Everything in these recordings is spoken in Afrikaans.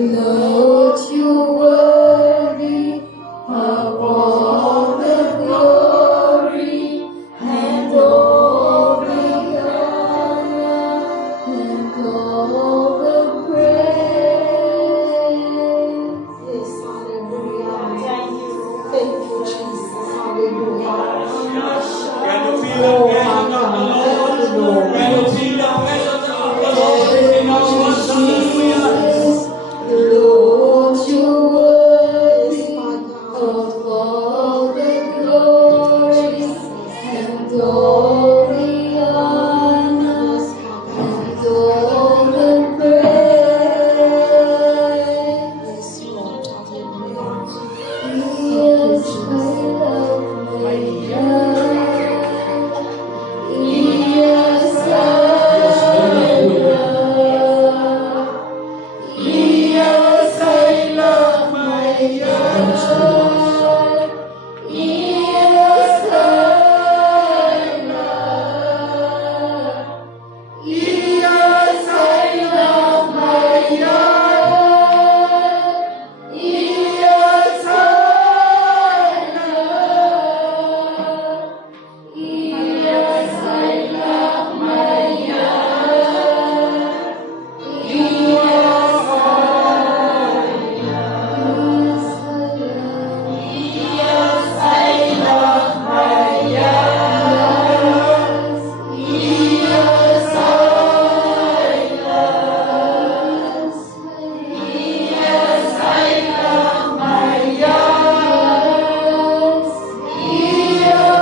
Lord, you're worthy of all the glory and all the honor and all the praise. Yes, hallelujah. Thank you, Jesus. Hallelujah. Can you feel the presence of the Lord? Can you feel the presence of the Lord in our hearts? Hallelujah. Lord, you're worthy of all the glory and all the honor and all the praise. Yes, Lord, hallelujah. Yes, I love my God. Yes, I Yes, I love my God. Yes, I love. Yes, I love my God. Yes, I love. Yes, I love my God. Yes,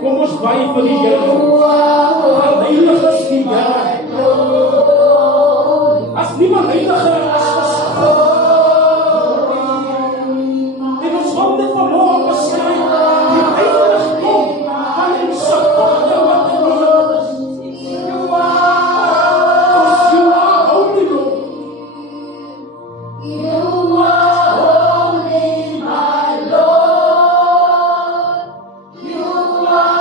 Kom ons baie vir die Here. Heilig is die Here. As niemand heiliger as God. En ons wil dit vanmôre beskryf. Die heiligdom van ons Vader wat in die hemel is. You are holy, Lord. You are holy, my Lord. You are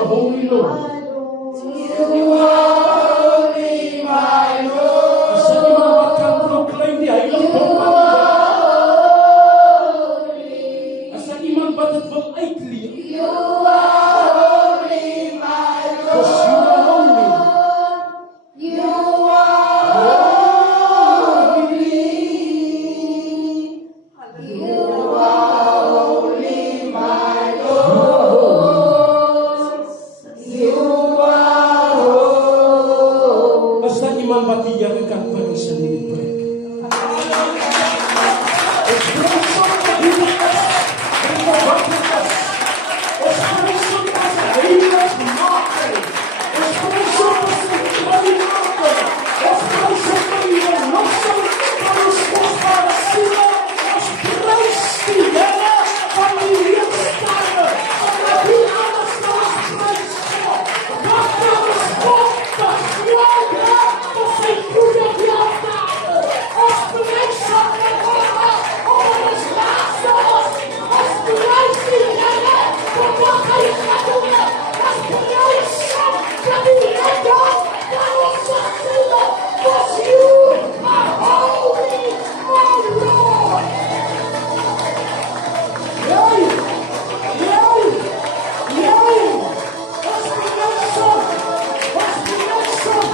are holy, Lord. You are holy, my Lord. As ek iemand wat kan proclaim die heiligdom van die Here. As ek iemand wat het wil uitleef. You are holy, my Lord. Because you are holy. You are holy. You are holy, my Lord. You are holy. As daar iemand wat die Here kan prys in hierdie plek. Ons prys hom vir wie hy is en vir wat hy is. Ons prys hom as 'n heilige maker. Ons prys hom as 'n vrymaker. Ons prys hom vir die verlossing van ons kosbare siele. Ons prys die Here van die leefstyle. Omdat hy alles na ons prys God. Wat kan ons God besluiten vir sy goeie weldaad? Ons prys hom vir ons Lazarus. Ons prys die Here vir wat hy gedoen het. Ons prys hom vir die redder van ons siele. Because you are holy, my Lord. Yay! Yay! Yay! Ons prys hom. Ons prys hom.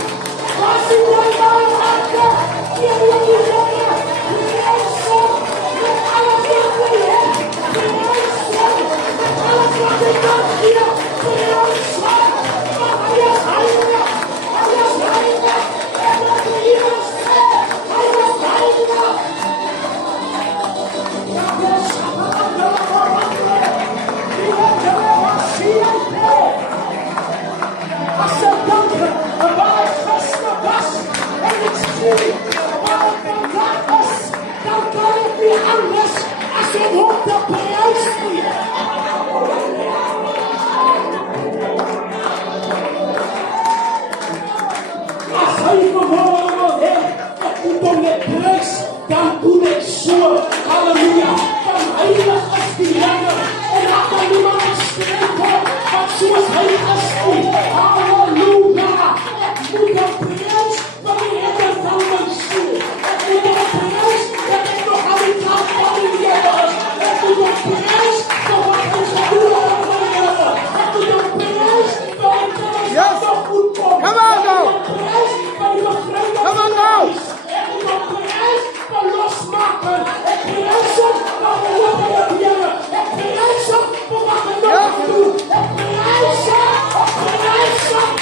Wat die Here harte. Gee jy die Here. Prys hom met alles wat hy het. Prys hom met alles wat hy kan gee. Prys hom. Want hy is heilig. Hy is heilig. En wat die Here sê, hy is heilig. As ek dank waar ek gister was en ek sien waar ek vandag is, dan kan ek nie anders as om hom te prys nie. As hy vanmorgen wil hê, ek moet hom net prys, dan doen ek so. Halleluja, van heilig is die Here, en daar kan niemand gestryd word, want soos hy is nie. Halleluja, ek moet hom prys, van die Here van my siel. Ek moet hom prys, dat ek nog aan die kant van die Here is. Ek moet hom prys, vir wat hy gedoen het in my lewe. Ek moet hom prys, vir die kinders wat nog goed kom. Come on, go. Ek moet hom prys, vir die bevrijding Come on, van go. huis. Ek moet hom prys, vir losmaken. Ek prys hom, vir die hoop van die Here. Ek prys hom, vir wat hy nog gaan doen. Ek prys hom,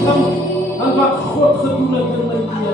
Hanggang God katulad ng Maria.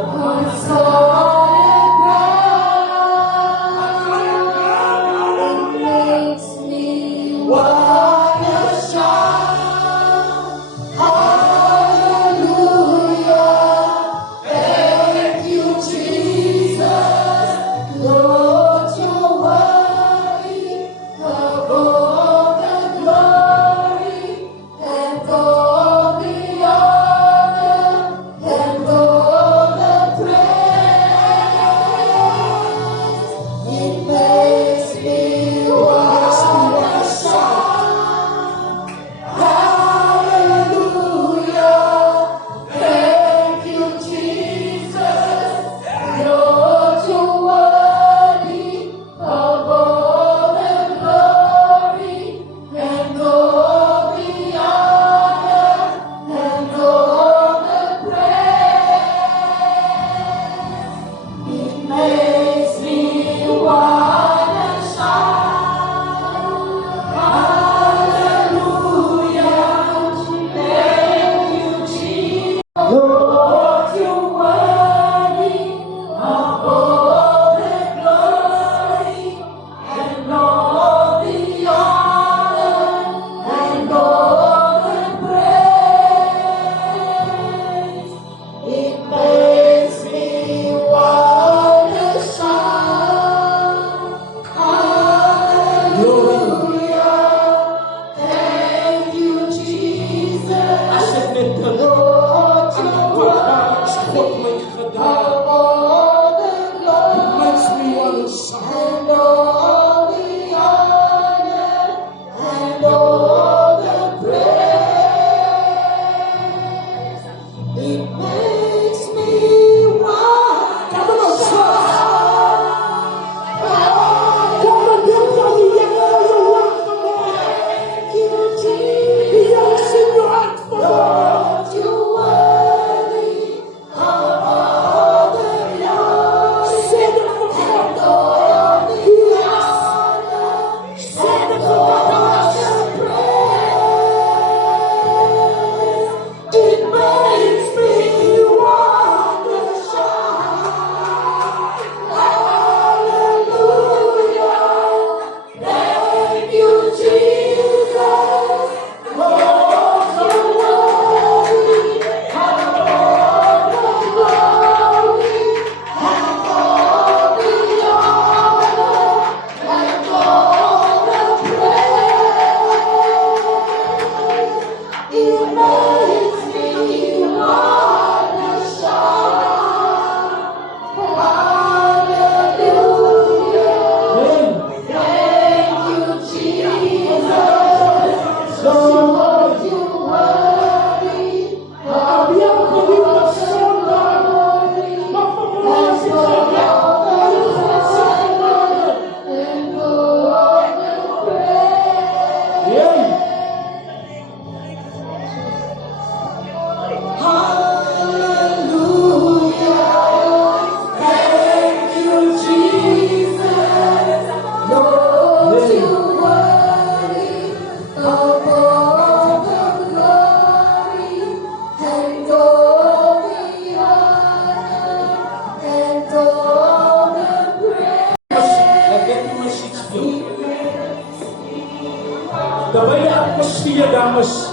Damas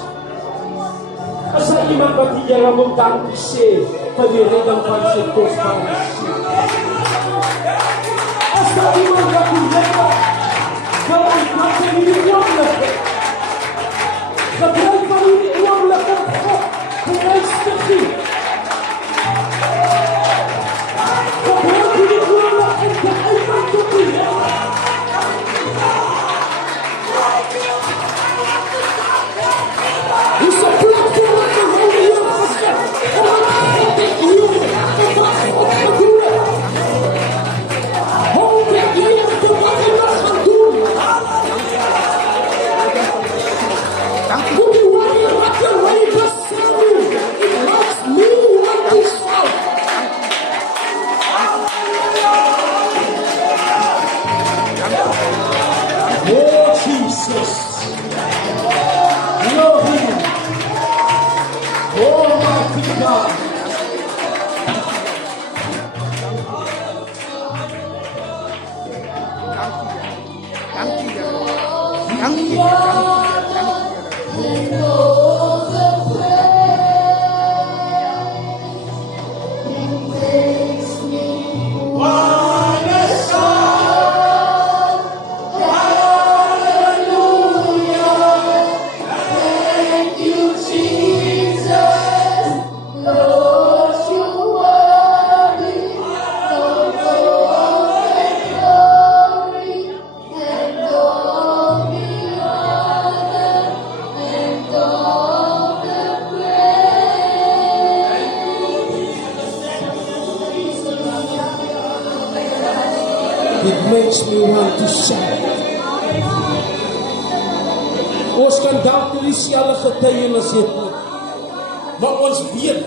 asa iman bagi jaramong tangkise paniregang pansit ko sa asa iman bagi jaramong gawin pansiniliwang lahat gawin pansiniliwang lahat ko kung stati gawin pansiniliwang lahat kung patuloy it's a platform of the Holy Ghost. Almighty God. It makes me want to shout. Ons kan dalk nie dieselfde getuienis hê nie. Maar ons weet,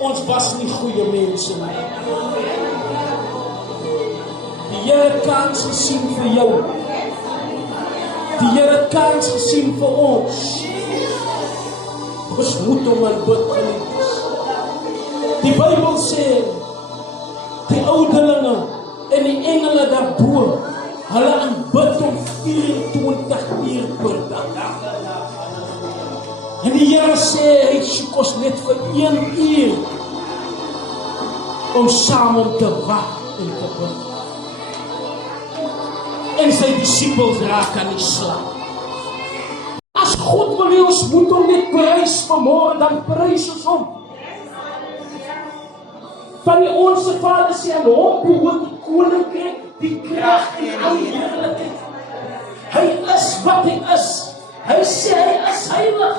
ons was nie goeie mense nie. Die Here het kans gesien vir jou. Die Here het kans gesien vir ons. Ons moet hom aanbid, geliefdes. Die Bybel sê, die ouderlinge en die engele daarbo, hulle aanbid hom 24 uur per dag. En die Here sê, hy soek ons net vir 1 uur om saam om te wag en te bid. En sy disippels raak aan die slag. As God wil hê ons moet hom net prys vanmôre, dan prys ons hom. Van die Onse Vader sê aan hom behoort die koninkryk, die krag en al die heerlikheid. Hy is wat hy is. Hy sê hy is heilig.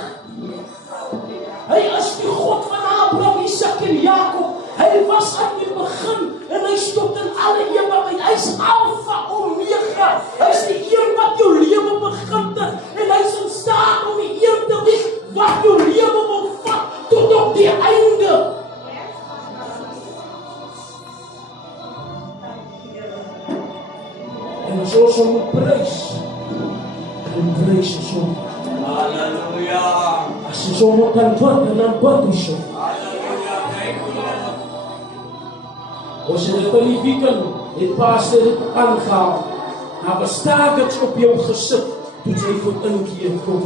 Hy is die God van Abraham, Isak en Jakob. Hy was aan die begin en hy stop in alle ewigheid. Hy is Alfa Omega. Hy is die een wat jou lewe begin het en hy is in staat om die een te wees wat jou lewe wil vat tot op die einde. En as ons hom prys, dan prys ons hom. Halleluja. As ons hom kan bid, dan bid ons hom. Halleluja. Thank you, Lord. Ons het dit in die weekend, het pastor dit aangehaal. Daar was targets op jou gesit, toe sy voor inkeer kom.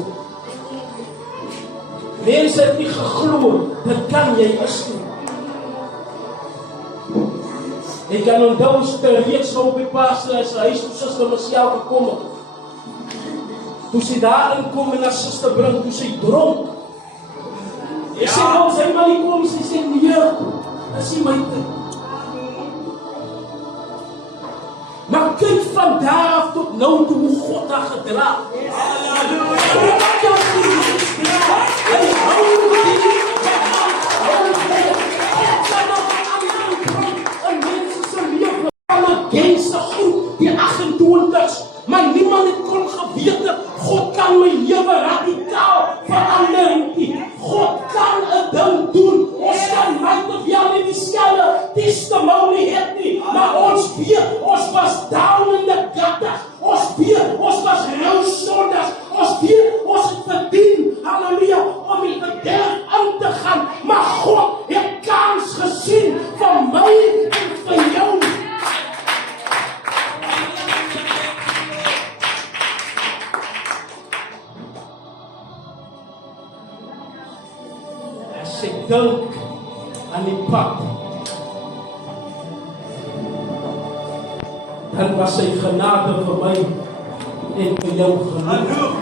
Mense het nie geglo, dit kan jy is nie. Ek kan onthou as ter reeks op die pastor as hy toe Suster Michelle gekom het. Toe sy daarin kom en haar suster bring, toe sy dronk. Ek sê nou, sy maar nie kom, sy sê nee, dis nie my tyd. Maar kyk van daar af tot nou toe hoe God haar gedra. Halleluja. Hy hou die gangste groep, die 28's, maar niemand het kon geweet, God kan my lewe radikaal verander. God kan 'n ding doen. Ons kan myte wel nie dieselfde testimony het nie, maar ons weet, ons was down in the gutter. Ons weet, ons was rou sondags. Ons weet, ons het verdien, halleluja, om die verderf aan te gaan, maar God het kans gesien vir my en vir jou. Ek dink aan die pad, dan was sy genade vir my en vir jou genoeg.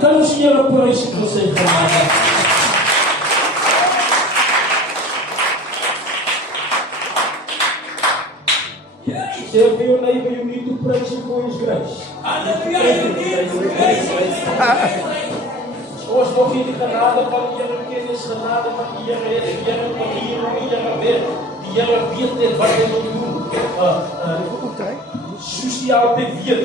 Kan ons Here prys vir sy genade? Sê vir jou neighbor, you need to praise him for his grace. Ons nog nie die genade van die Here ken, is genade van die Here het, die Here van hier en die Here weet, die Here weet net wat hy wil doen. Soos die altyd weet.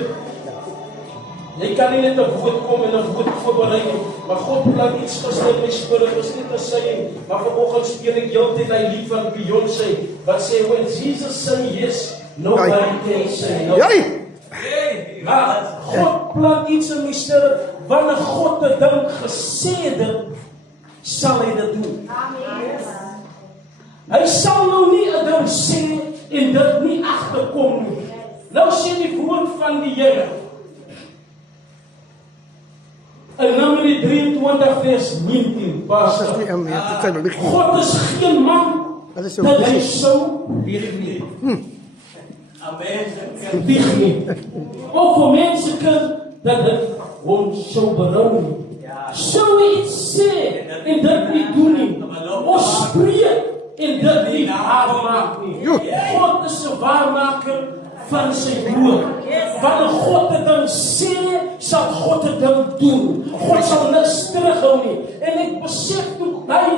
Jy kan nie net 'n woord kom en 'n woord voorberei nie, maar God plan iets gister in my spirit, is net 'n saying, maar vanoggend speel ek heeltyd hy lied van Beyoncé, wat sê, when Jesus say yes, nobody can say no. Maar God plan iets in my spirit, wanneer God 'n ding gesê het, sal hy dit doen. Hy sal nou nie 'n ding sê en dit nie agterkom nie. Nou sê die woord van die Here in Numeri 23 vers 19, pastor, God is geen man dat hy sou lieg nie. Amen. Lieg nie. Of vir mense kan dat dit hom sou berou nie. Sou hy iets sê en dit nie doen nie. Ons spreek en dit nie waarmaak nie. God is 'n waarmaker van sy woord. Wat God dit dan sê, sal God dit dan doen. God sal niks terughou nie. En ek besef toe hy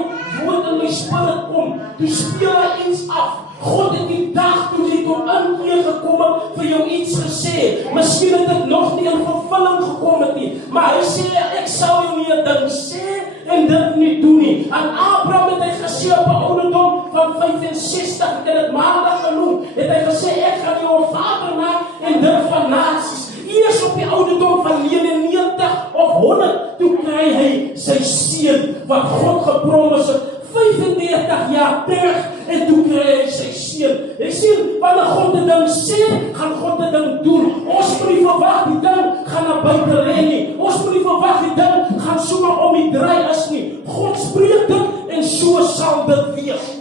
woord in my spirit kom, toe speel hy iets af. God het die dag toe jy tot inkeer gekom het vir jou iets gesê. Miskien het dit nog nie in vervulling gekom het nie. Maar hy sê, ek sal jou nie 'n ding sê en dit nie doen nie. Aan Abraham het hy gesê op 'n ouderdom van 65, het hy dit maandag genoem, het hy gesê, ek gaan jou 'n vader maak en dit van nasies. Eers op die ouderdom van 99 of 100, toe kry hy sy seun, wat God gepromis het, 35 jaar terug, en toe kry hy sy seun. Jy sien, wanneer God dit ding sê, gaan God dit ding doen. Ons moet nie verwag die ding gaan na buite lê nie. Ons moet nie verwag die ding gaan sommer om die draai is nie. God spreek dit en so sal dit wees.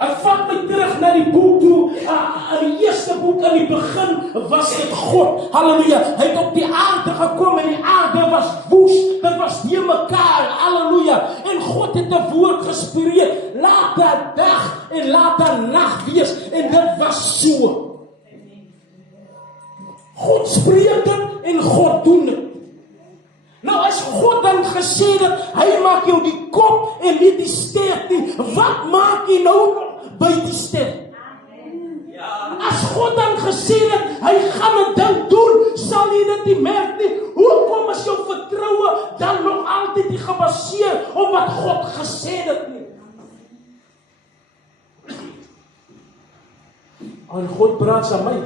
Ek vat my terug na die boek toe, in die eerste boek in die begin was dit God, halleluja, hy het op die aarde gekom en die aarde was woes, dit was nie mekaar, halleluja, en God het 'n woord gespreek, laat daar dag en laat daar nag wees, en dit was so. God spreek dit en God doen dit. Nou as God dan gesê dat hy maak jou die kop en nie die stert nie, wat maak jy nou by die stert? As God dan gesê dat hy gaan 'n ding doen, sal jy dit nie merk nie. Hoekom is jou vertroue dan nog altyd nie gebaseer op wat God gesê het nie? En God praat aan my.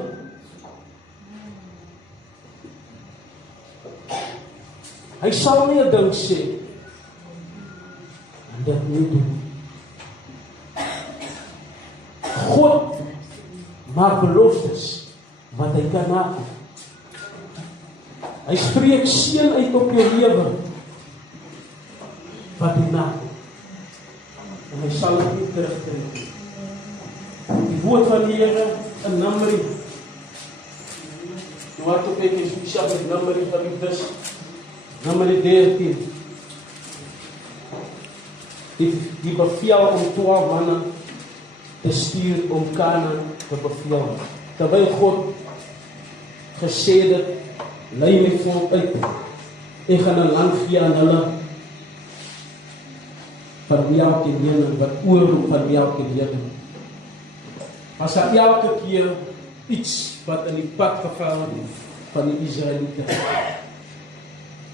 Hy sal nie 'n ding sê en dit nie doen. God maak beloftes wat hy kan nakom. Hy spreek seën uit op jou lewe wat hy nakom. En hy sal dit nie terugtrek nie. Die woord van die Here in Numeri. Nou wat op ek is spesiaal met Numeri van die vis. Numeri 13. Die bevel om 12 manne te stuur om Kanaan te beveel. Terwyl God gesê het, lei my volk uit. Ek gaan 'n land gee aan hulle van melk en honing, wat oorloop van melk en honing. As daar elke keer iets wat in die pad geval het van die Israeliete.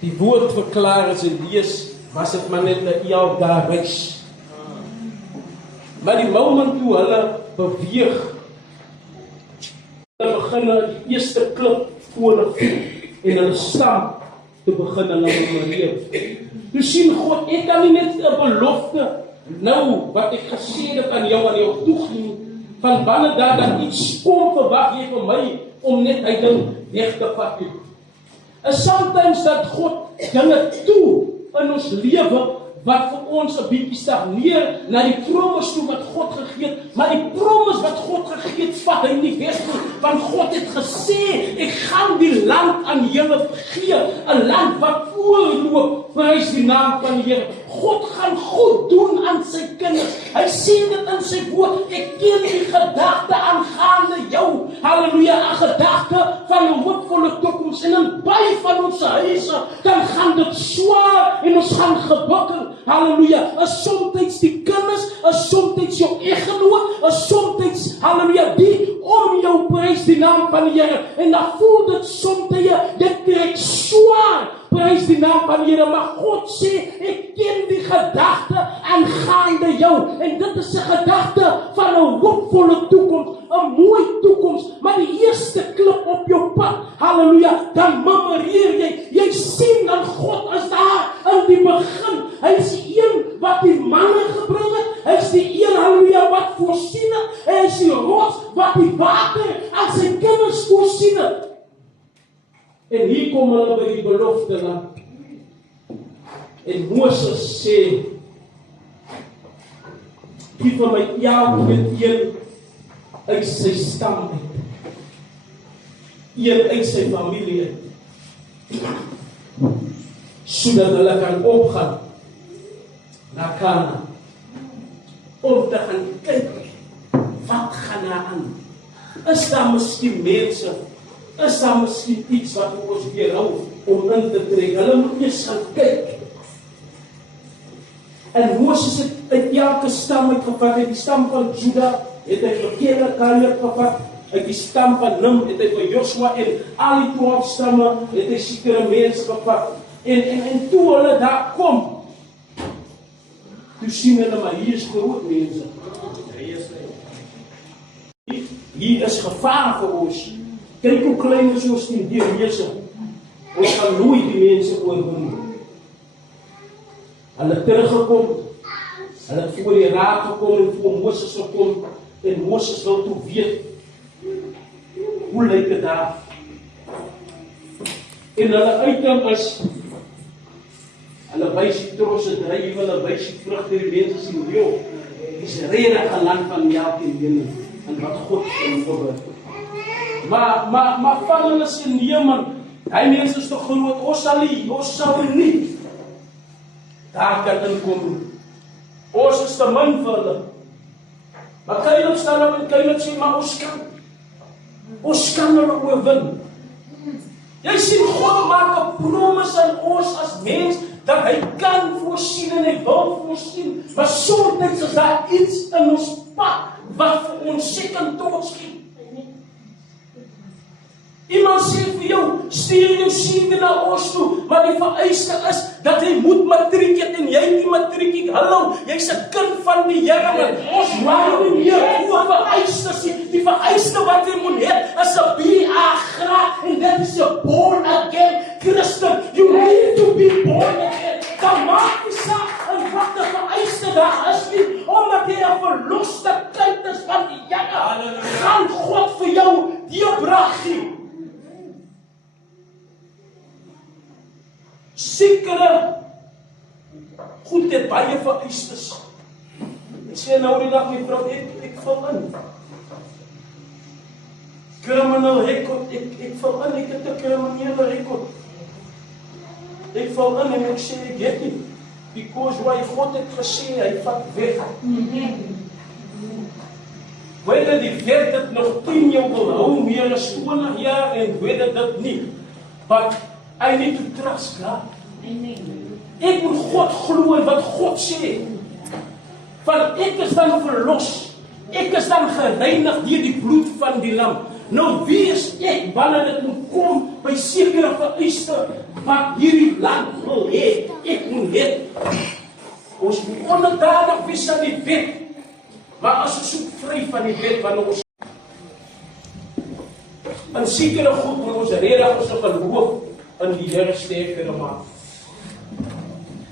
Die woord verklaar as en lees, was dit maar net 'n elk daar reis. Maar die moment toe hulle beweeg, hulle begin die eerste klip voor hulle en hulle staan, toe begin hulle memoreer. Toe sien God, ek kan nie net 'n belofte, nou wat ek gesê het aan jou toegee, van wanneer daar dan iets kom, verwag jy van my, om net hy ding weg te vat. En sometimes dat God dinge toe in ons lewe, wat vir ons 'n bietjie stagneer na die promise toe wat God gegee het, maar die promise wat God gegee het, vat hy nie weg nie, want God het gesê, ek gaan die land aan julle gee, 'n land wat oorloop, prys die naam van die Here. God gaan goed doen aan sy kinders. Hy sê dit in sy woord, ek ken die gedagte aangaande jou, halleluja, 'n gedagte van 'n hoopvolle toekoms, en in baie van ons huise, dan gaan dit swaar, en ons gaan gebukkel. Halleluja, is somtyds die kinders, is somtyds jou eggenoot, is somtyds, halleluja, die om jou prys die naam van die Here, en dan voel dit somtyds, dit trek swaar, prys die naam van die Here, maar God sê, ek ken die gedagte aangaande jou, en dit is 'n gedagte van 'n hoopvolle toekoms, 'n mooi toekoms, maar die eerste klip op jou pad, halleluja, dan memoreer jy sien dan God is daar in die begin, hy Hy is die een wat die manne gebring het. Hy is die een, halleluja, wat voorsien het. Hy is die rots wat die water aan sy kinders voorsien het. En hier kom hulle by die belofte land. En Moses sê, gee vir my een uit sy stam uit. Een uit sy familie uit. Sodat hulle kan opgaan na Kanaan. Om te gaan kyk, wat gaan daar aan? Is daar miskien mense? Is daar miskien iets wat ons weerhou om in te trek? Hulle moet eens gaan kyk. En Moses het uit elke stam uitgevat, uit die stam van Juda, het hy vir Caleb gevat, uit die stam van Nim, het hy vir Joshua en al die 12 stamme, het hy sekere mense gevat. En toe hulle daar kom, toe sien hulle, maar hier is groot mense. Hier is gevaar vir ons. Kyk hoe klein is ons in die reëse. Ons kan nooit die mense oorwin. Hulle teruggekom, hulle het voor die raad gekom en voor Moses gekom, en Moses wil toe weet, hoe lyk dit daar? En hulle uiting is, hulle wys die trosse dryf, hulle wys die vrugte, die mense sien, joh, is regtig 'n land van melk en honing, en wat God in voorbereid. Maar van hulle sê, nee man, hy mense is te groot, ons sal nie daar kan inkom. Ons is te min vir hulle. Maar Caleb staan op en Caleb sê, maar ons kan hulle oorwin. Jy sien, God maak 'n promise aan ons as mens, dat hy kan voorsien en hy wil voorsien, maar soms is daar iets in ons pad, wat vir ons second thoughts gee. Iemand sê vir jou, stuur jou seun na ons toe, maar die vereiste is, dat hy moet matriek het, en jy nie matriek het, hallo, jy's 'n kind van die Here, maar ons waai nie meer oor vereistes nie. Die vereiste wat jy moet hê, is 'n BA graad, en dit is 'n born again Christian. You need to be born again. Dan maak die saak, en wat die vereiste daar is nie, omdat jy 'n verloste kind is van die Here, gaan God vir jou deurbrag gee. Sekere goed het baie vereistes. Ek sê nou die dag, my vrou, ek val in. Criminal record, ek val in, ek het 'n kriminele record. Ek val in en ek sê, ek het nie. Because why God het gesê, hy vat weg. Whether die wet het nog 10 jou wil hou, meer as 20 jaar, en whether dit nie. But I need to trust God. Ek moet God glo in wat God sê. Want ek is dan verlos. Ek is dan gereinig deur die bloed van die lam. Nou wie is ek wanneer dit moet kom by sekere vereiste wat hierdie land wil hê? Ek moet weet. Ons moet onderdanig wees aan die wet. Maar as ons soek vry van die wet, wanneer ons in sekere goed moet ons regtig ons geloof in die Here sterker maak.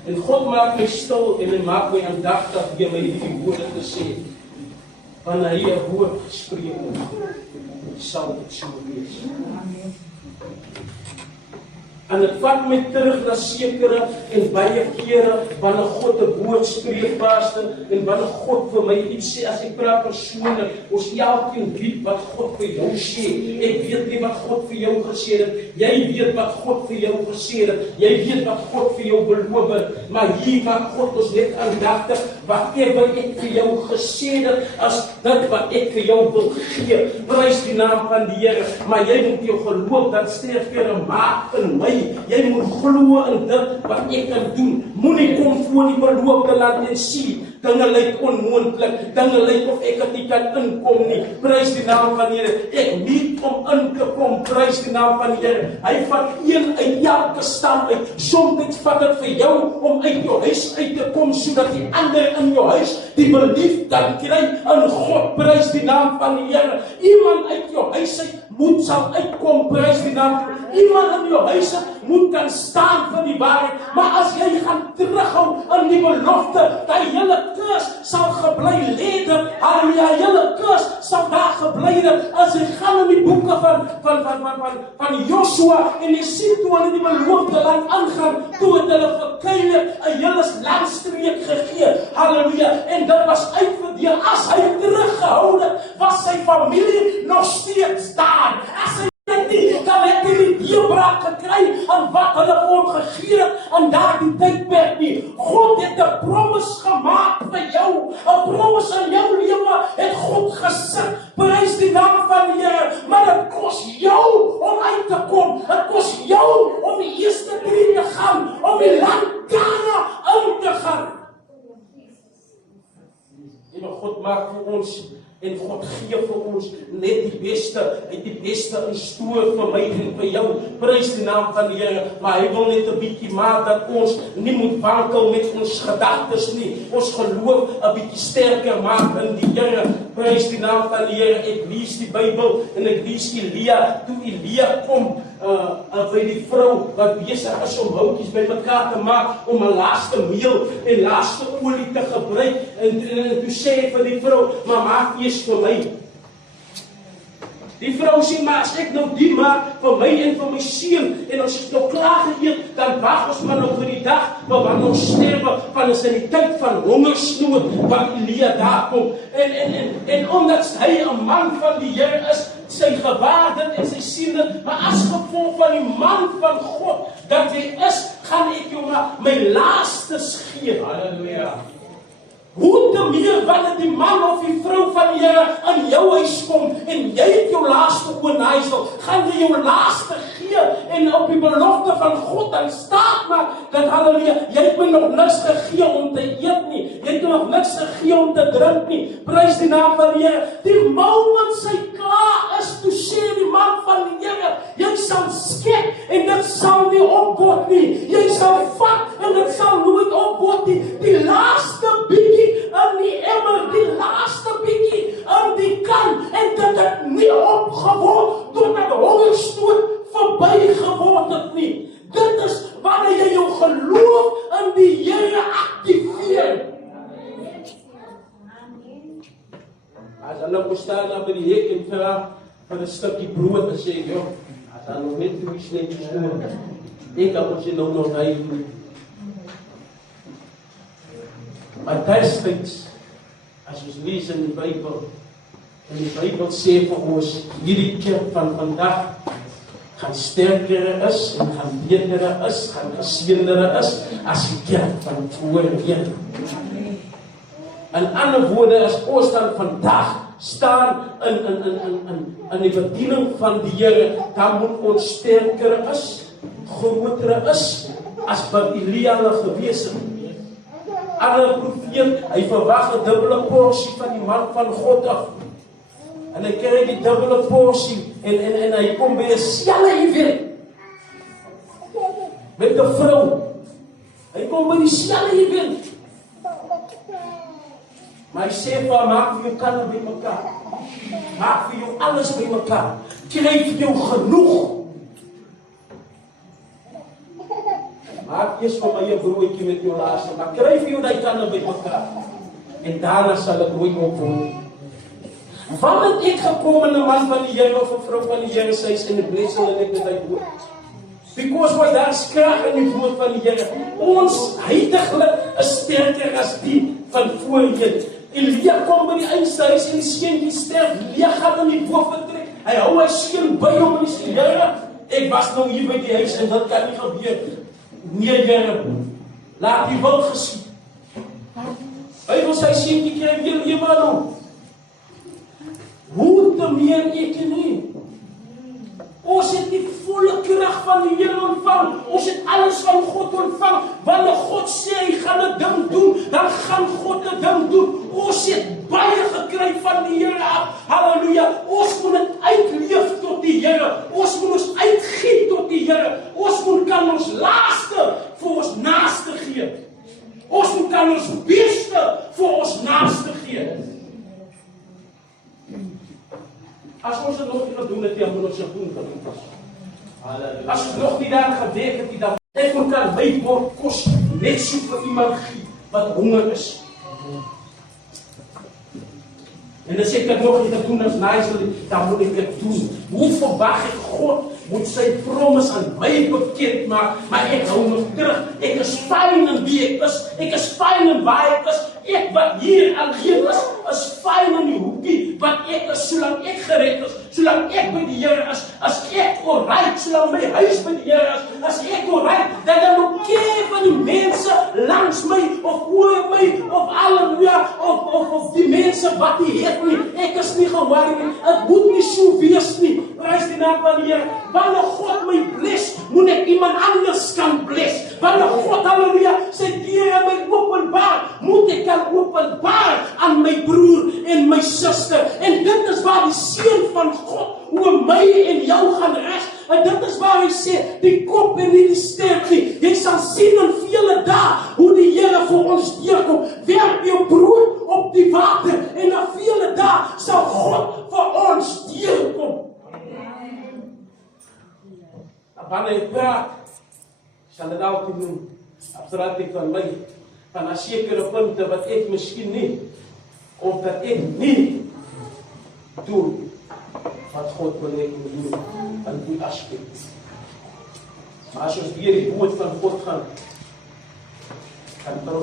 En God maak my stil en hy maak my aandagtig deur my hierdie woorde te sê. Wanneer hy 'n woord gespreek het, sal dit so wees. En dit vat my terug na sekere en baie kere wanneer God 'n woord spreek, pastor, en wanneer God vir my iets sê, as ek praat persoonlik, ons elkeen weet wat God vir jou sê. Ek weet nie wat God vir jou gesê het, jy weet wat God vir jou gesê het, jy weet wat God vir jou beloof het, maar hier maak God ons net aandagtig, whatever ek vir jou gesê het, as dit wat ek vir jou wil gee, prys die naam van die Here, maar jy moet jou geloof dat sterker maak in my. Jy moet glo in dit wat ek kan doen. Moenie kom voor die beloofde land en sê, dinge lyk onmoontlik, dinge lyk of ek nie kan inkom nie. Prys die naam van die Here. Ek niet om in te kom, prys die naam van die Here. Hy vat een uit elke stam uit. Soms vat dit vir jou om uit jou huis uit te kom, sodat die ander in jou huis die belief kan kry in God. Prys die naam van die Here. Iemand uit jou huis uit moet sal uitkom, prys die naam. Iemand in jou huis moet kan staan vir die waarheid. Maar as jy gaan terughou aan die belofte, die hele kurs sal gebly lede, halleluja, hele kurs sal daar gebly het, as jy gaan in die boeke van Joshua, en jy sien toe hulle die beloofde land aangaan, toe het hulle vir Caleb 'n hele landstreek gegee, halleluja, en dit was uitverdeel, as hy teruggehou het, was sy familie nog steeds daar, as hy dan het hy die deurbraak gekry aan wat hulle vir hom gegee het in daardie tydperk nie. God het 'n promise gemaak vir jou, 'n promise in jou lewe het God gesit, prys die naam van die Here, maar dit kos jou om uit te kom, dit kos jou om die eerste 3 te gaan, om die land Kana in te gaan. En God maak vir ons, en God gee vir ons net die beste, en die beste in stoor vir my en vir jou, prys die naam van die Here, maar hy wil net 'n bietjie maak dat ons nie moet wankel met ons gedagtes nie, ons geloof 'n bietjie sterker maak in die Here, prys die naam van die Here. Ek lees die Bybel, en ek lees Elia, toe Elia kom, by die vrou wat besig is om houtjies bymekaar te maak, om 'n laaste meel en laaste olie te gebruik, en toe sê hy vir die vrou, maar maak eers vir my. Die vrou sê, maar as ek nou die maak vir my en vir my seun, en ons is nou klaar geëet, dan wag ons maar nou vir die dag, maar wanneer ons sterwe, van is in die tyd van hongersnood, wat Elia daar kom, en omdat hy 'n man van die Here is, sy gewaar dit en sy sien dit, maar as gevolg van die man van God, dat hy is, gaan ek jou maar my laastes gee. Halleluja. Hoe te meer wanneer die man of die vrou van die Here in jou huis kom, en jy het jou laaste oornaaisel, gaan jy jou laaste gee, en op die belofte van God dan staat maar, dat halleluja, jy het my nog niks gegee om te eet nie, jy het nog niks gegee om te drink nie, prys die naam van die Here. Die moment sy klaar is, toe sê die man van die Here, jy sal skep, en dit sal nie opword nie, jy sal vat, en dit sal nooit opword nie, die laaste bietjie in die emmer, die laaste bietjie in die kan, en dit het nie opgeword, totdat hongersnood verby geword het nie. Dit is wanneer jy jou geloof in die Here aktiveer. As hulle staan daar by die hek en vra vir 'n stukkie brood, en sê, joh, as hulle nog net 2 sneetjies doen, ek kan ons nou nog hy doen. Maar destyds, as ons lees in die Bybel, en die Bybel sê vir ons, hierdie kerk van vandag gaan sterker is, en gaan beter is, gaan geseënder is, as die kerk van voorheen. In ander woorde, as ons dan vandag staan in die bediening van die Here, dan moet ons sterker is, groter is, as wat Elia gewees het. Alle profeet, hy verwag 'n dubbele porsie van die man van God af. En hy kry die dubbele porsie, en hy kom by 'n selle event met 'n vrou. Hy kom by die selle event. Maar hy sê vir haar, maak vir jou kanne bymekaar. Maak vir jou alles bymekaar. Kry vir jou genoeg. Maak eers vir my 'n broodjie met jou laaste, maar kry vir jou die kanne bymekaar. En daarna sal ek nooit opword. Wanneer ek gekom in 'n man van die Here of 'n vrou van die Here sê, en die blessing en ek met hy woord. Because wat daar is krag in die woord van die Here. Ons heiliglik is sterker as die van voorheen. Elia kom by die eindhuis en die seentjie sterf, leeg gaan in die boventrek. Hy hou hy seun by hom en sê, Here, ek was nou hier by die huis en dit kan nie gebeur. Nee, Here, laat die wil geskied. Bybel sê seentjie kry weer lewe aan hom. Hoe te meer ek nie? Ons het die volle krag van die Here ontvang. Ons het alles van God ontvang. Wanneer God sê hy gaan 'n ding doen, dan gaan God 'n ding doen. Ons het baie gekry van die Here af. Halleluja. Ons moet dit uitleef tot die Here. Ons moet ons uitgee tot die Here. Ons moet kan ons laaste vir ons naaste gee. Ons moet kan ons beste vir ons naaste gee. As ons dit nog nie gedoen het, dan moet ons dit doen. As ek nog nie daar gewerk het nie, dan ek kan my bord kos net so vir iemand gee wat honger is. En as ek dit nog nie doen as nice, dan moet ek dit doen. Hoe verwag ek God moet sy promise aan my bekend maak, maar ek hou nog terug. Ek is fyn in wie ek is. Ek is fyn in waar ek is. Ek wat hier alleen is fyn in die hoekie wat ek is, solang ek gered is, solang ek by die Here is, as ek alright, solang my huis by die Here is, as ek alright, dan ook van die mense langs my, of oor my, of alleluia, of die mense wat die het nie, ek is nie gewaar nie, het moet nie so wees nie, prys die naam van die Here, wanneer God my bless, moet ek iemand anders kan bless, wanneer God, halleluja, sy deure my openbaar, moet ek kan openbaar aan my broer en my suster, en dit is waar die seën van God oor my en jou gaan reg, en dit is waar hy sê, die kop en nie die stert nie, jy sal sien in vele dae, hoe die Here vir ons deurkom, werp jou brood op die water, en na vele dae sal God vir ons deurkom. Wanneer ek praat, sal dit altyd doen, abstraat ek van my, van 'n sekere punte wat ek miskien nie, of dat ek nie doen wat God wil hê ek moet doen, in die aspek. Maar as ons weer die woord van God gaan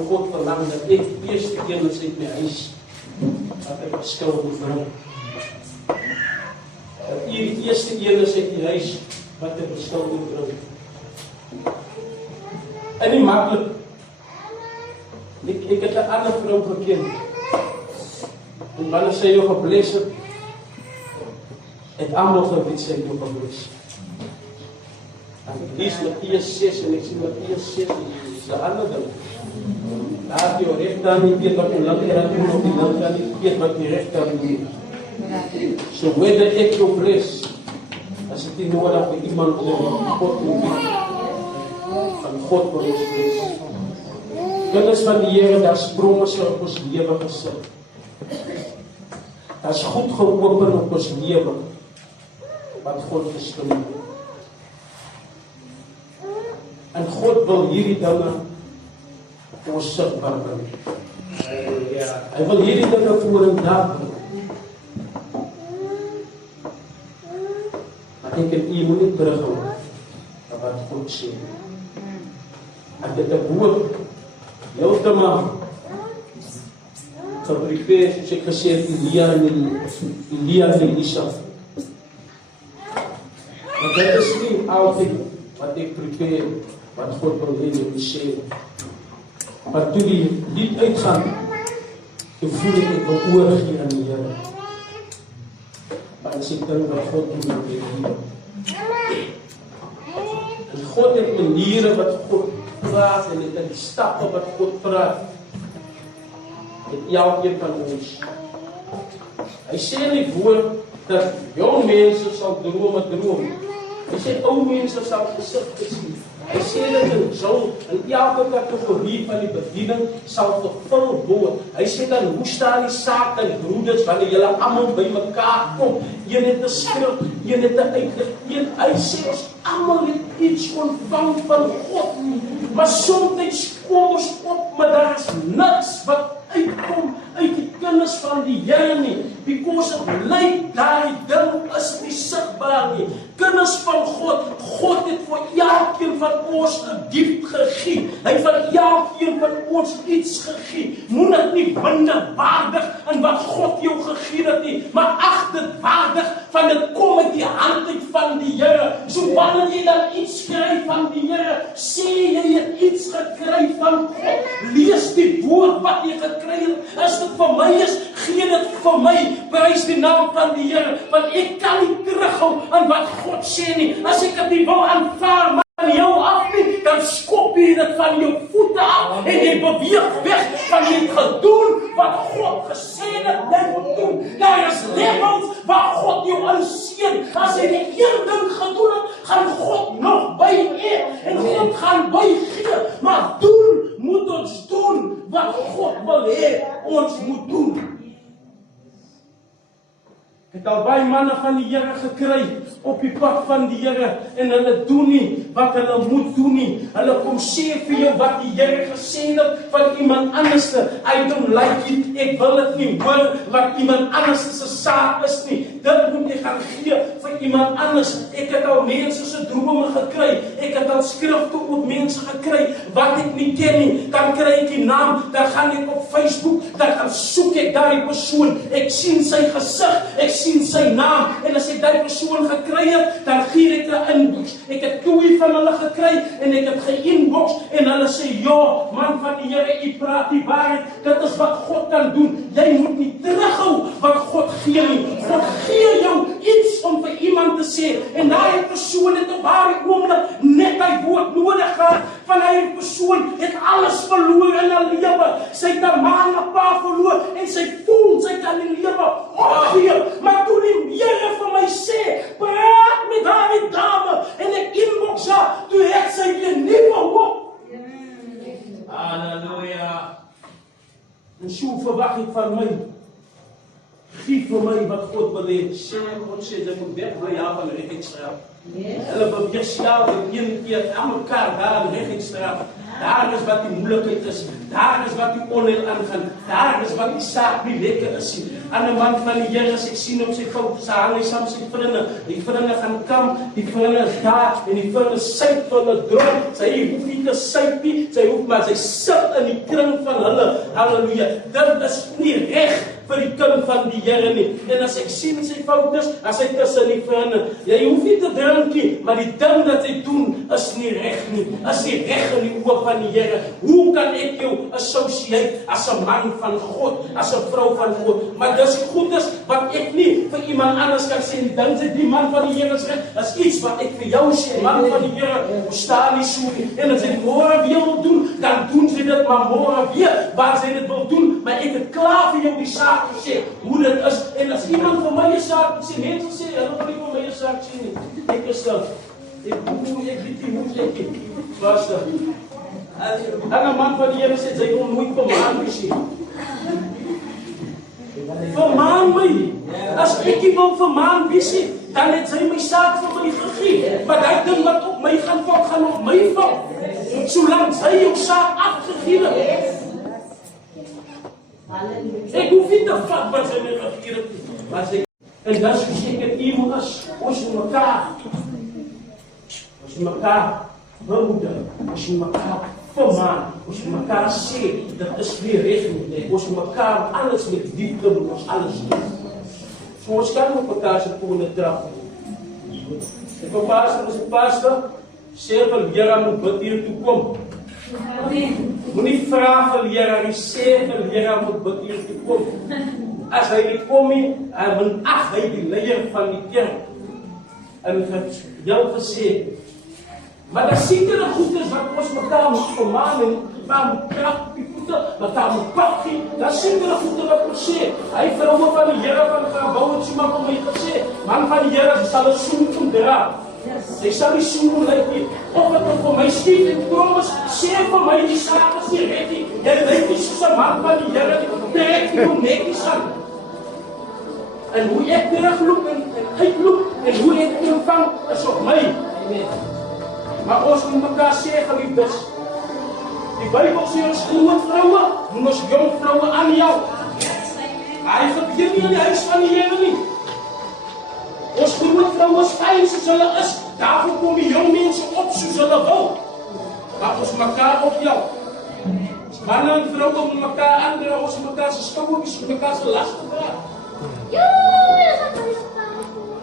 God verlang dat ek die eerste een is uit my huis, dat ek verskil moet bring. Dat hier die eerste een is uit die huis, wat ek verskil moet bring. En nie maklik. Ek het 'n ander vrou geken. En wanneer sy jou gebless het almal geweet sy jou gebless. Ek lees Matteus 6 en ek sien Matteus 6 is 'n ander ding. Laat jou regter nie weet wat jy laat doen op die linker nie weet wat die regter doen. So whether ek jou bless, as ek nie nodig vir iemand om God te bid, van God wil ons bless. Kinders van die Here, daar's promesse op ons lewe gesit. Daar's goed geopen op ons lewe, wat God bestem het. En God wil hierdie dinge vir ons sigbaar bring. Hy wil hierdie dinge vorendag bring. Maar ek en u moet nie terughou na wat God sê. En dit 'n woord heeltemal geprepare, soos ek gesê het, Elia en Elisa. Maar dit is nie altyd wat ek prepare, wat God wil hê ek moet sê. Maar toe die lied uitgaan, toe voel ek wil oorgee aan die Here. Want as ek dink wat God doen met die en God het maniere wat God praat, en dit die stappe wat God praat, het elkeen van ons. Hy sê in die woord, dat jong mense sal droom. Hy sê, ou mense sal gesigte sien. Hy sê dit in Joel, in elke kategorie van die bediening sal vervul word. Hy sê dan, hoe staan die saak en broeders, wanneer julle almal by mekaar kom, een het 'n skrif, een het 'n uitleg, hy sê ons almal het iets ontvang van God, maar soms kom ons op, maar daar is niks wat uitkom uit die kinders van die Here nie, because het lyk daai ding is nie sigbaar nie. Kinders van God het vir elkeen van ons 'n gift gegee. Hy het vir elkeen van ons iets gegee. Moet dit nie minderwaardig in wat God jou gegee het nie, maar ag dit waardig, van dit kom uit die hand uit van die Here. So wanneer jy dan iets kry van die Here, sê jy het iets gekry van God. Lees die woord wat jy gekry het. As dit vir my is, gee dit vir my. Prys die naam van die Here, want ek kan nie terughou aan wat God sê nie. As ek dit nie wil aanvaar, maar van jou af nie, dan skop jy dit van jou voete af, en jy beweeg weg, van jy het gedoen wat God gesê het jy moet doen. Daar is levels waar God jou aanseën. As jy die een ding gedoen het, gaan God nog by eer, en God gaan bygee, maar moet ons doen wat God wil hê ons moet doen. Het al baie manne van die Here gekry op die pad van die Here en hulle doen nie wat hulle moet doen nie. Hulle kom sê vir jou wat die Here gesê het van iemand anders. I don't like it. Ek wil dit nie hoor wat iemand anders se saak is nie. Dit moet ek gaan gee vir iemand anders. Ek het al mense se drome gekry. Ek het al skrifte op mense gekry wat ek nie ken nie. Dan kry ek die naam, dan gaan ek op Facebook, dan gaan soek ek daai persoon. Ek sien sy gesig, ek sien sy naam, en as ek daai persoon gekry het, dan gee ek 'n inbox. Ek het 2 van hulle gekry en ek het ge-inbox en hulle sê, "Ja, man van die Here, u praat die waarheid. Dit is wat God kan doen. Jy moet nie terughou wat God gee nie. God gee jou iets om vir iemand te sê en daai persoon het op daardie oomblik net hy woord nodig gehad. Van hy persoon het alles verloor in haar lewe. Sy het haar ma en haar pa verloor en sy voel sy kan die lewe opgee. Maar toe die Here vir my sê, praat met daardie dame en ek inbox haar, toe het sy weer nuwe hoop. Halleluja. En so verwag ek van my. Gee vir my wat God wil hê. God sê dat moet wegbly van Regentstraat. Hulle beweeg self een keer aan mekaar daar in Regentstraat. Daar is wat die moeilikheid is. Daar is wat die onheil aangaan. Daar is wat die saak nie lekker is nie. Aan 'n man van die Here, as ek sien op sy fout, sy hang hy saam sy vriende. Die vriende gaan kam, die vriende is daar en die vriende syp van 'n dronk. Sy hoef nie te syp nie, sy hoef maar sy sit in die kring van hulle. Halleluja. Dit is nie reg vir die kind van die Here nie. En as ek sien sy fout is, as hy tussen die vriende, jy hoef nie te drink nie, maar die ding dat hy doen is nie reg nie. Is nie reg in die oë van die Here. Hoe kan ek jou associeer as 'n man van God, as 'n vrou van God? Maar dis goed is wat ek nie vir iemand anders kan sê. Dan sê die man van die Here sê, is iets wat ek vir jou sê, man van die Here, staan nie so nie. En as jy môre weer wil doen, dan doen sy dit maar môre weer, waar sy dit wil doen. Maar ek het klaar vir jou die saak gesê, hoe dit is. En as iemand vir my 'n saak sê, mense sê, hulle wil nie vir my 'n saak sê nie. Ek is self. Ek weet nie hoe ek dit. Was dit? En 'n man van die Here sê, jy wil nooit vermaan wees nie. Vermaan my. As ek nie wil vermaan wees nie, dan het sy my saak vir my gegee. Maar daai ding wat op my gaan val, gaan op my val. Solank sy jou saak afgegee het. Ek hoef nie te vat wat sy my gegee het. Maar sy, en dan soos ek het iemand is, ons mekaar bemoedig, ons mekaar vermaan, ons mekaar sê, dit is nie reg nie, ons mekaar alles met liefde moet ons alles doen. So ons kan op mekaar se volgende trap. Ek kom ons pastor, sê vir Here moet bid hier toe kom. Moenie vra vir Here, hy sê vir Here moet bid hier toe kom. As hy nie kom nie, hy die leier van die kerk. En het jou gesê, maar daar sekere goedes wat ons mekaar moet vermaan en mekaar moet krap op die voete, mekaar moet pak gee. Daar sekere goede wat ons sê. Hy vroue van die Here van gebou het so maar vir my gesê, man van die Here sal 'n soen kom dra. Sy sal nie soen lyk nie. Of wat vir my skiet en promise, sê vir my die saak is nie reg nie. Jy lyk nie soos 'n man van die Here nie. Trek jou netjies aan. En hoe ek terugloop en uitloop en hoe ek ontvang is op my. Amen. Maar ons moet mekaar sê, geliefdes, die Bybel sê ons groot vroue, moet ons jong vroue aan jou. Hy gebeur nie in die huis van die Here nie. Ons groot vroue is fyn soos hulle is, daarvoor kom die jong mense op soos hulle wil. Maar ons mekaar op jou. Manne en vroue moet mekaar aandra, ons moet mekaar se skouers, ons moet mekaar se las dra.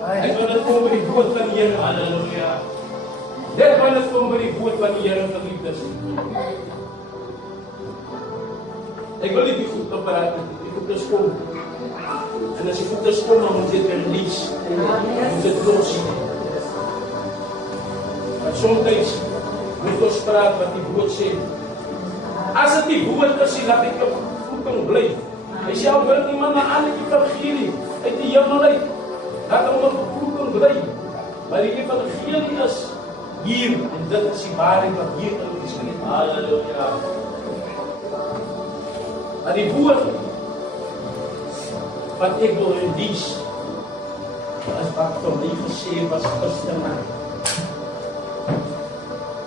Hy wil dit kom by die woord van die Here. Halleluja. Dit wil dit kom by die woord van die Here, geliefdes. Ek wil nie goed gepraat het, die goedes kom. En as die goedes kom, dan moet dit release. Moet dit los. Maar soms moet ons praat wat die woord sê. As dit die woord is, laat ek op voeting bly. Hy sê, al wil niemand na aan die evangelie uit die hemel uit. Laat hom op voeting bly. Maar die evangelie is hier, en dit is die waarheid wat hier in die skrif. Halleluja. Maar die woord wat ek wil release wat vir my gesê was gisternaand.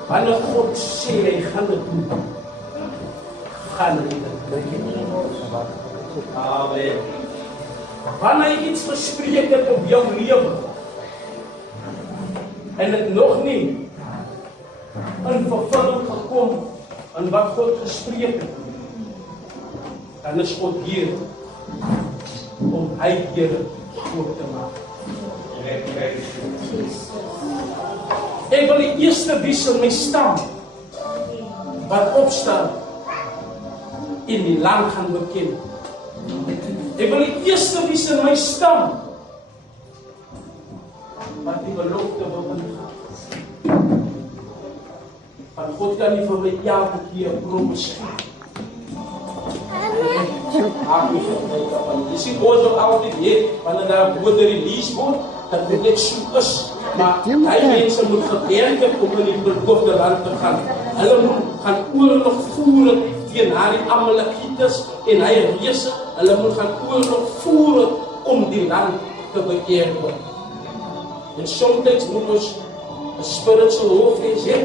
Wanneer God sê hy gaan dit doen, gaan hy dit doen. Amen. Wanneer hy iets gespreek het op jou lewe en dit nog nie in vervulling gekom in wat God gespreek het, dan is God hier om hy Here voor te maak. Ek wil die eerste wies in my stam wat opstaan in die land gaan beken. Ek wil die eerste wies in my stam wat die belofte wil ingaan. Want God kan nie vir my elke keer promes gee. Jy sien ons ook altyd weet, wanneer daar woorde release word, dat dit net so is. Maar die mense moet gedenk het om in die beloofde land te gaan. Hulle moet gaan oorlog voer teen die Amalekites en hy reëse. Hulle moet gaan oorlog voer om die land te beëer. En soms moet ons 'n spiritual hoofdes hê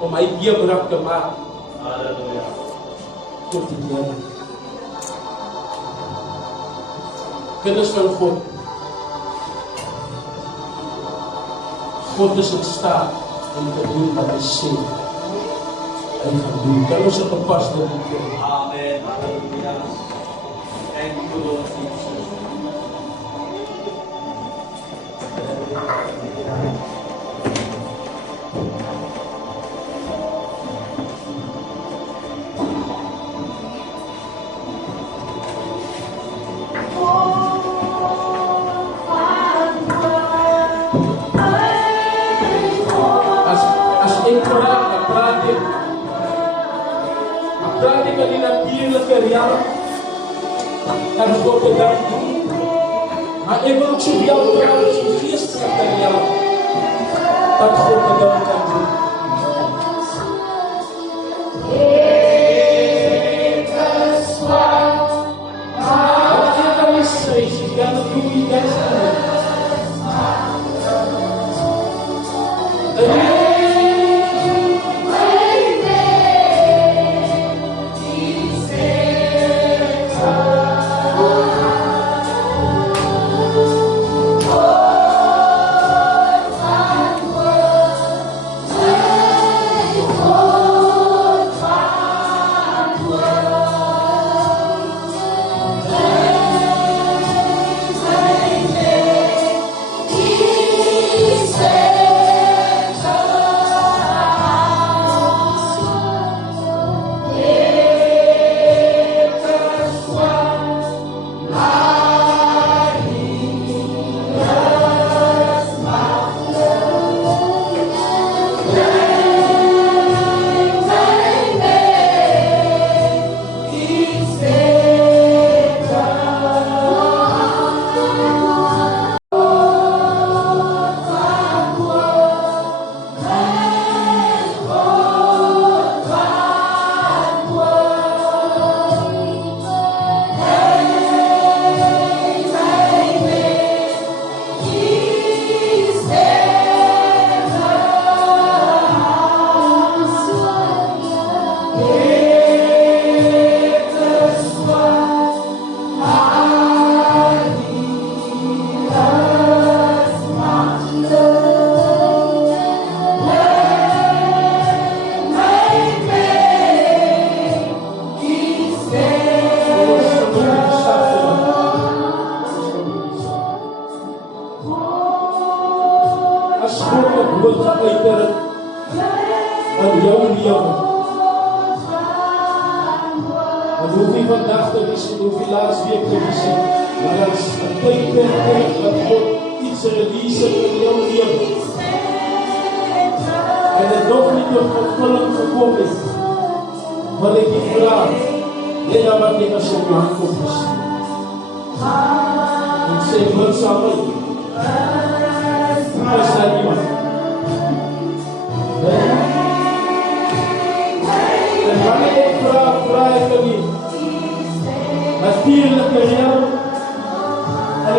om hy gebruik te maak. Halleluja. Tot die Here. Kinders van God. God is in staat om te doen wat hy sê. Hy gaan doen. Kan ons op 'n pas doen? Amen. Halleluja. Thank you, Lord Jesus. Kan God dit dan doen? Maar ek wil ook so jou praat, so geestelik aan jou, dat God dit dan kan doen. Wat jy kan nie sê, jy kan het doen, jy kan het doen.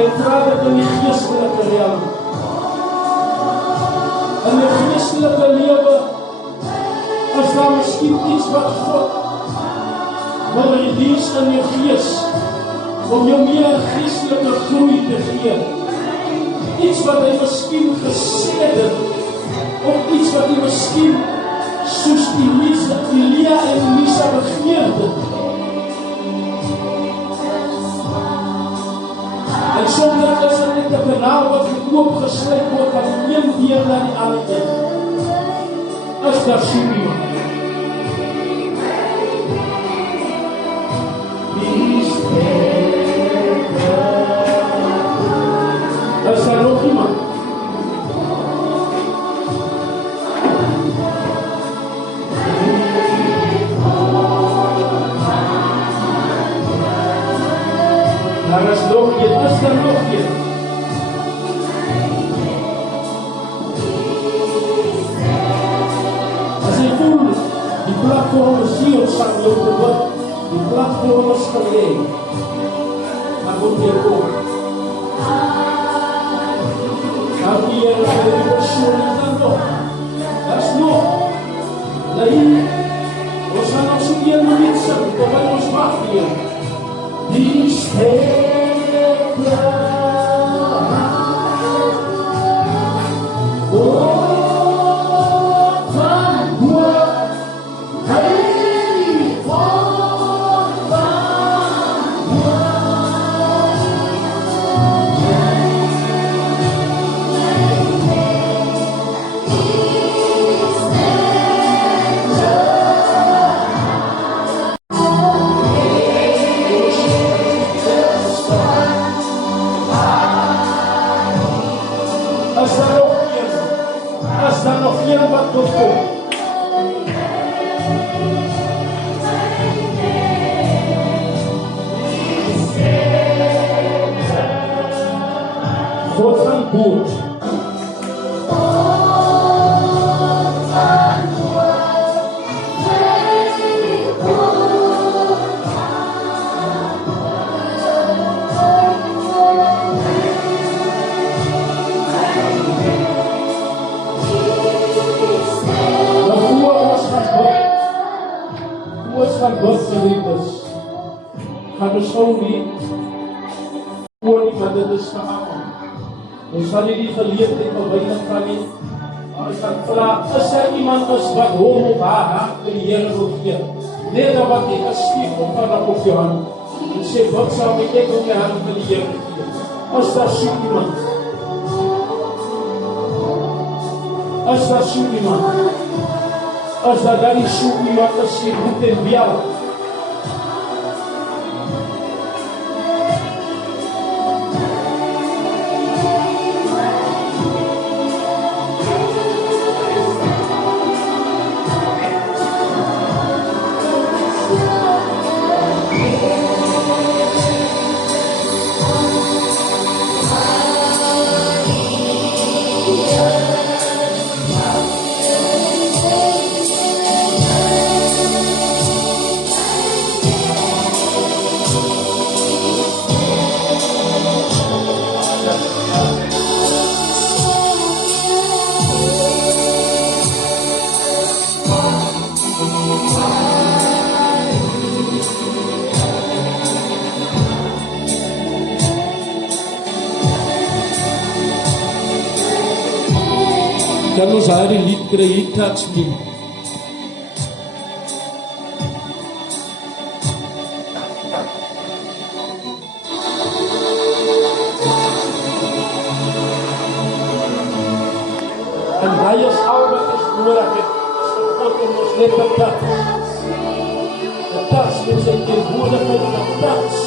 entrada in die geestelike realm. In die geestelike lewe is daar miskien iets wat God wil release in jou gees om jou meer geestelike groei te gee. Iets wat hy miskien gesê het, of iets wat hy miskien soos Elia en Elisa begeer het. En sonder is dit net 'n kanaal wat oopgesluit word van een deur na die ander. Is daar soek iemand? Is daar nog iemand? Daar is nog een, is daar nog een? As jy voel, die platform is hier op sang jou te bid, die platform is geleen, dan moet jy kom. Dan hier, die persoon is dan nog, dat is nog, dat hier, ons gaan nog so'n 1 minuut sing, terwyl ons wacht hier. Die sterke God van hoop, heilig God van wat tot kom. God van boord. Van God geliefdes, gaan ons so nie oor nie, want dit is vir almal. Ons sal nie die geleentheid verweinig van nie, maar ons gaan vraag, is iemand is wat hom op haar hart vir die Here wil gee? Net wat jy gesteek op op jou hand, en sê, wat sal my ek op my hand vir die Here gee? As daar soek iemand, as daar soek iemand, as daar die soek iemand is, sê goed en wel. Kan ons hierdie lied kry, He Touched Me. En hy is al wat ons nodig het, is vir God om ons net te touch. Te touch met sy teenwoordigheid, te touch.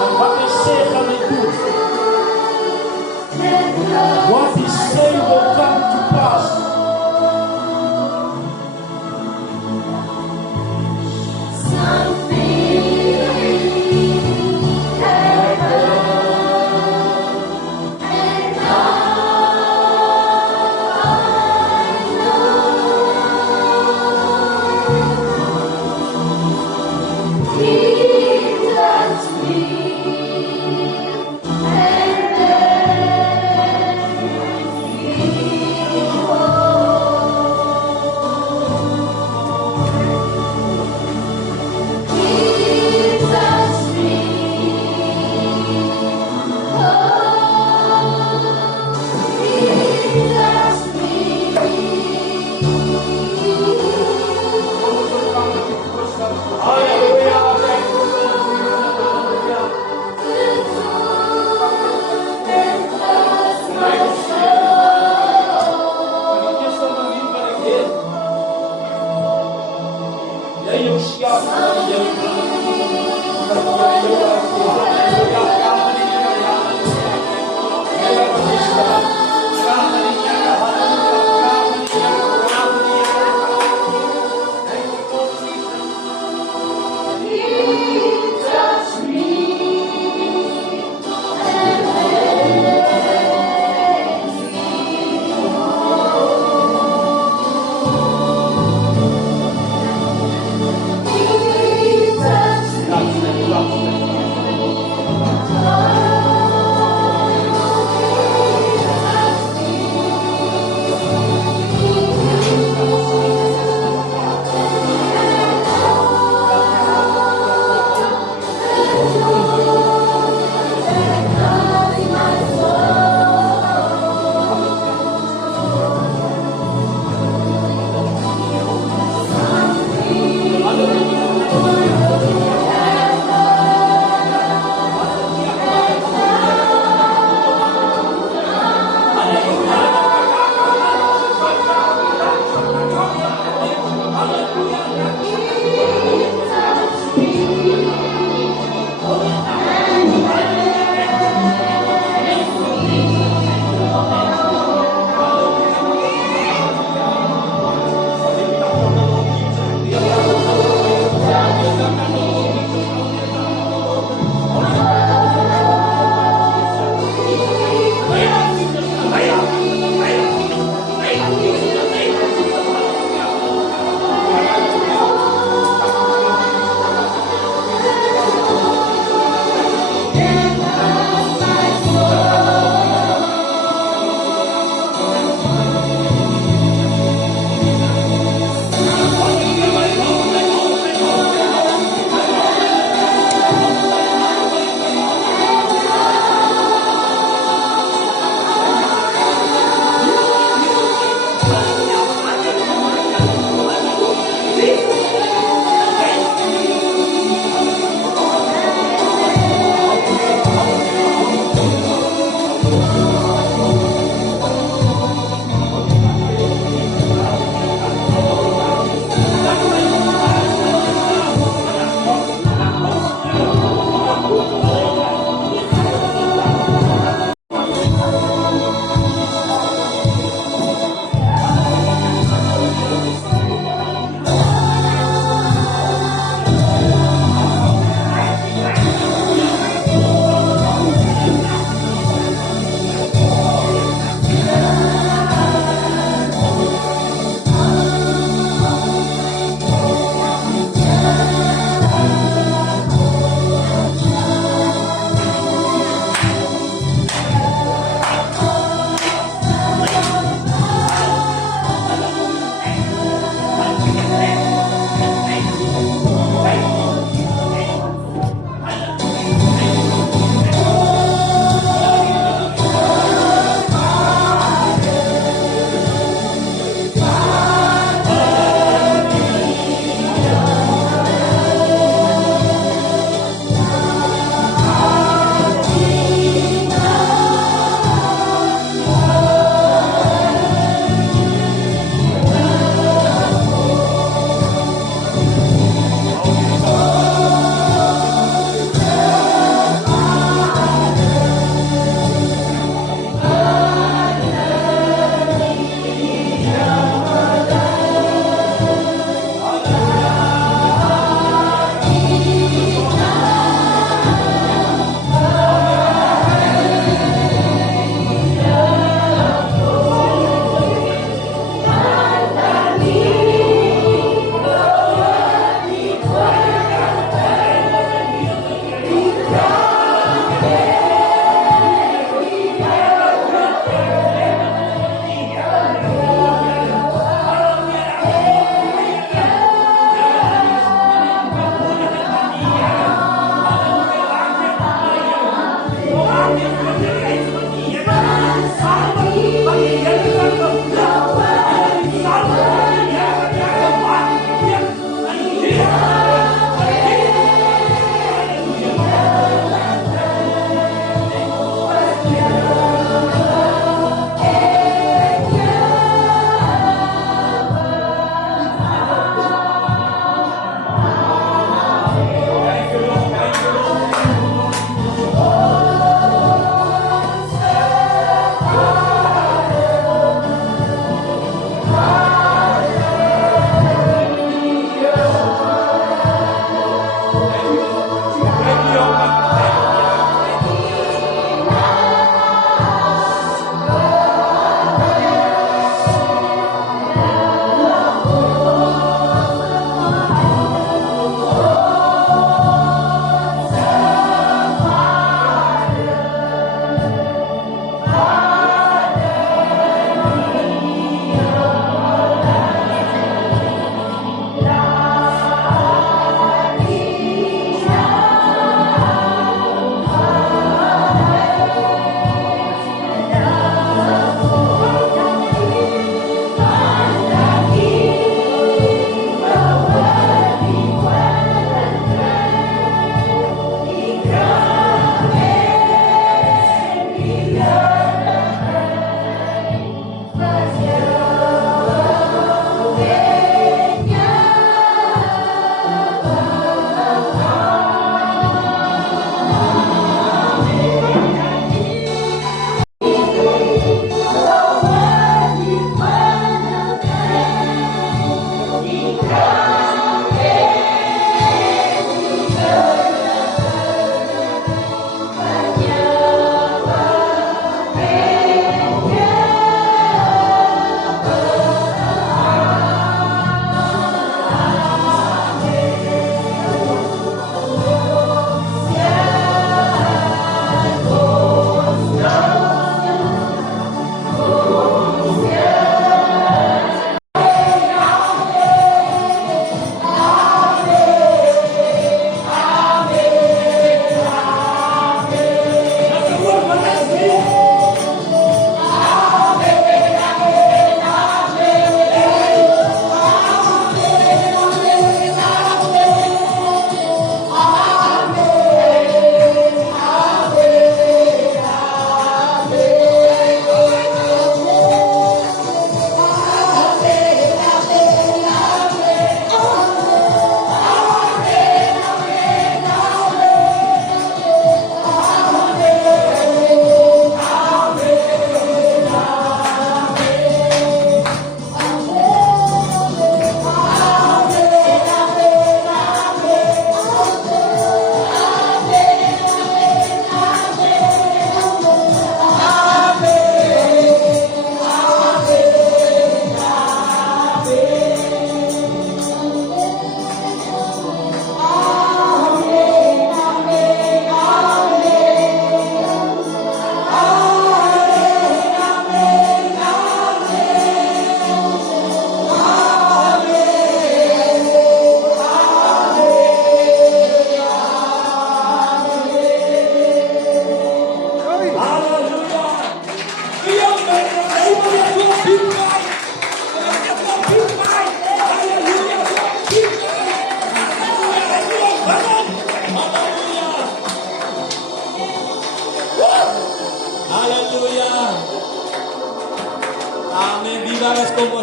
En wat hy sê, gaan hy doen. What he say will come to pass. 우리의 역시가 하나님의 Jesus.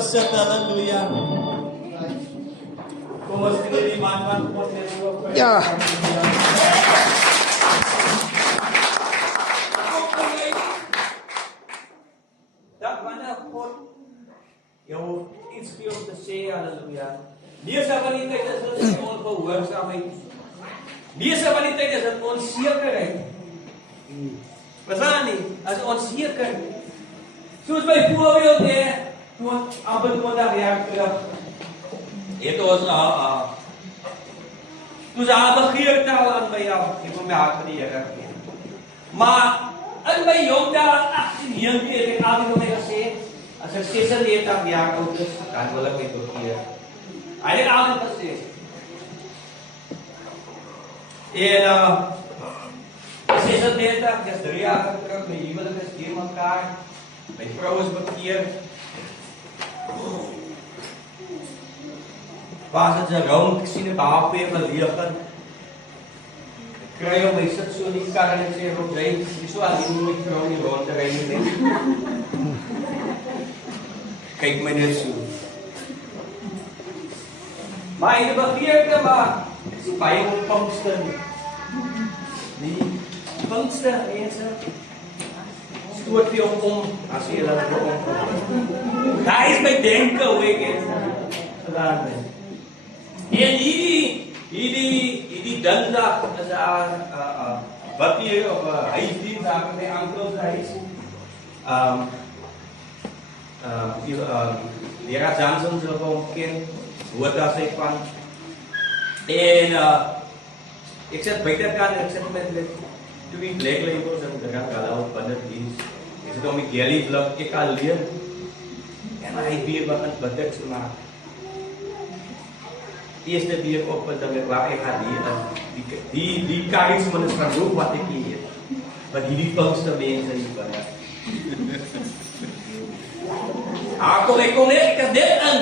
besit, haleluya. Kom ons doen die man van God net so. Ja. Dat wanneer God jou iets vir om te sê, haleluja. Meeste van die tyd is dit ongehoorsaamheid. Meeste van die tyd is dit onsekerheid. Verstaan nie? As onseker. Soos byvoorbeeld toe amper 20 jaar terug. Het ons toen ze begeerte al aan mij af. Ik wil mijn hart van die Heer geven. Maar in mijn jongdagen, 18, 19, heb ik altijd nog mee gezegd. Als ik 96 jaar oud is, dan wil ik mij bekeeren. Hij heeft altijd gezegd. En 96, dat is 3 jaar terug. Mijn huwelijk is tegen elkaar. Mijn vrouw is bekeerd. Was het zo rond, ik zie het HP gelegen. Ik krijg op mij zit zo in die kar en ik zeg op zij, die zo alleen moet ik vrouw niet rond te rijden. Kijk mij net zo. Maar in de begeerte, maar ik zie bij je vangsten. Die vangsten, mensen. Stoot je om als je dat komt. Daar is mijn denken, hoe ik het gedaan ben. En die dinsdag is wat hier op huisdienst zaken bij Ankels huis. Leraar Johnson zullen we ook kennen, hoe dat zij van. En ik zit buiten gaan en ik zit met twee blijklabels en de gaat wel binnen dienst. Ik zit om mijn galley vlog, ik alleen. En hij weer wat een betek te maken. Eerste die ik op dan waar ik ga die charisma is van roep wat ik hier. Maar die vangste mensen hier van. Ik kon net, ik had dit aan.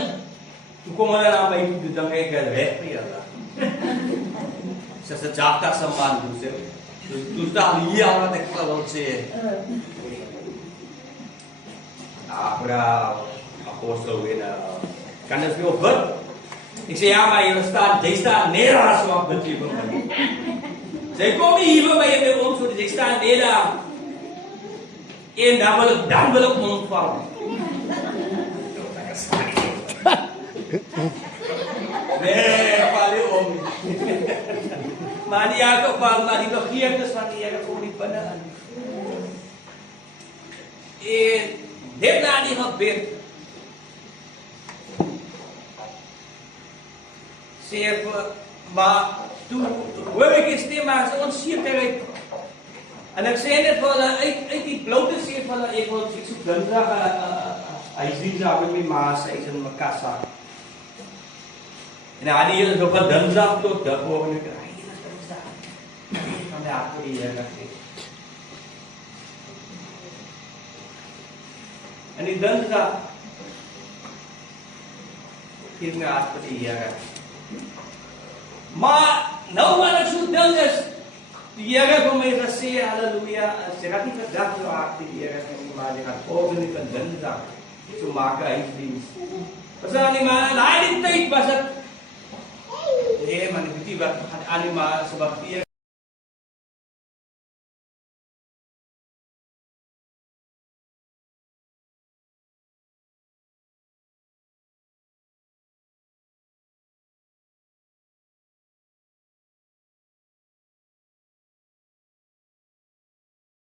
Toen komen we naar mij toe, dan kijk ik weg bij je. Ze zegt, ja, dat is een man. Toen staat hier wat ik wil zeggen. Abraham, apostel in kan het veel ver? Ik zei, ja, maar jij staat neer als je wat bent hier van mij. Zij komen hier bij je bij ons, dus ik sta neer daar. En dan wil ik ontvallen. Nee, val je om. Maar in ieder geval, maar die begeertes van die Heer gewoon niet binnen. En dit na die gebed. Zeg, maar toen hoor ik een stem aan zo'n onzekerheid. En ik zei net wel, uit die blote zeer van, ik zoek dinsdag, hij is dinsdag met mijn maas, hij is in mijn kassa. En hij had hier van dinsdag tot de volgende keer, hij is dinsdag. Van de hart voor die Heer gegeven. En die dinsdag, geef me hart voor die Heer. Maar, nou wat ik zo dink is, die Heer heeft mij gezegd, halleluja, ze gaat niet gedacht zo hard die Heer heeft, maar ze gaat volgende van dinsdag, zo maken huisdienst. Dat is niet maar, na die tijd was het, nee man, ik weet niet wat, aan die maar, ze wat hier